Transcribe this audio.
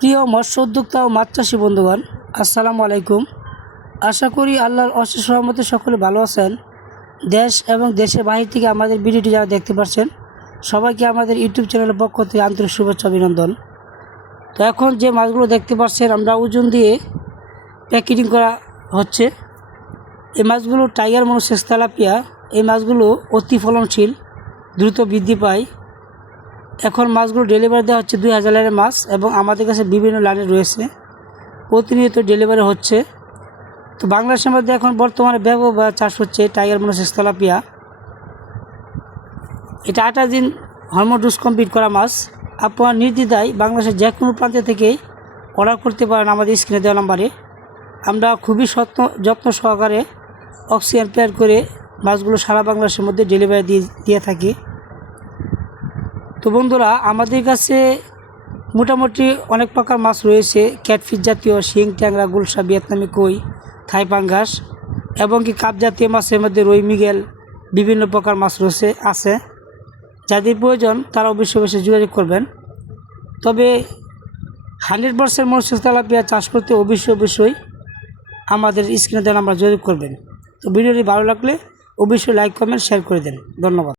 প্রিয় মৎস্য উদ্যোক্তা ও মাছ চাষী বন্ধুগণ, আসসালামু আলাইকুম। আশা করি আল্লাহর অশেষ রহমতে সকলে ভালো আছেন। দেশ এবং দেশের বাহির থেকে আমাদের ভিডিওটি যারা দেখতে পাচ্ছেন সবাইকে আমাদের ইউটিউব চ্যানেলের পক্ষ থেকে আন্তরিক শুভেচ্ছা অভিনন্দন। তো এখন যে মাছগুলো দেখতে পাচ্ছেন আমরা ওজন দিয়ে প্যাকেটিং করা হচ্ছে। এই মাছগুলো টাইগার মনোসেক্স তেলাপিয়া। এই মাছগুলো অতি ফলনশীল, দ্রুত বৃদ্ধি পায়। এখন মাছগুলো ডেলিভারি দেওয়া হচ্ছে 2000 লাইনের মাছ এবং আমাদের কাছে বিভিন্ন লাইনে রয়েছে, প্রতিনিয়ত ডেলিভারি হচ্ছে। তো বাংলাদেশের মধ্যে এখন বর্তমানে ব্যাপক চাষ হচ্ছে টাইগার মনোসেক্স তেলাপিয়া। এটা 28 দিন হরমোন ডোজ কমপ্লিট করা মাছ। আপনারা নির্দ্বিধায় বাংলাদেশের যে কোনো প্রান্ত থেকেই অর্ডার করতে পারেন আমাদের স্ক্রিনে দেওয়া নাম্বারে। আমরা খুবই যত্ন সহকারে অক্সিজেন পেয়ার করে মাছগুলো সারা বাংলাদেশের মধ্যে ডেলিভারি দিয়ে থাকি। তো বন্ধুরা, আমাদের কাছে মোটামুটি অনেক প্রকার মাছ রয়েছে, ক্যাটফিশ জাতীয়, শিং, ট্যাংরা, গুলশা, ভিয়েতনামি কই, থাই পাঙ্গাস এবং কি কাপ জাতীয় মাছের মধ্যে রুই, মৃগেল, বিভিন্ন প্রকার মাছ আছে। যাদের প্রয়োজন তারা অবশ্যই যোগাযোগ করবেন। তবে 100% মনোসেক্স তেলাপিয়া চাষ করতে অবশ্যই আমাদের স্ক্রিনে দেওয়া নাম্বার যোগাযোগ করবেন। তো ভিডিওটি ভালো লাগলে অবশ্যই লাইক, কমেন্ট, শেয়ার করে দেন। ধন্যবাদ।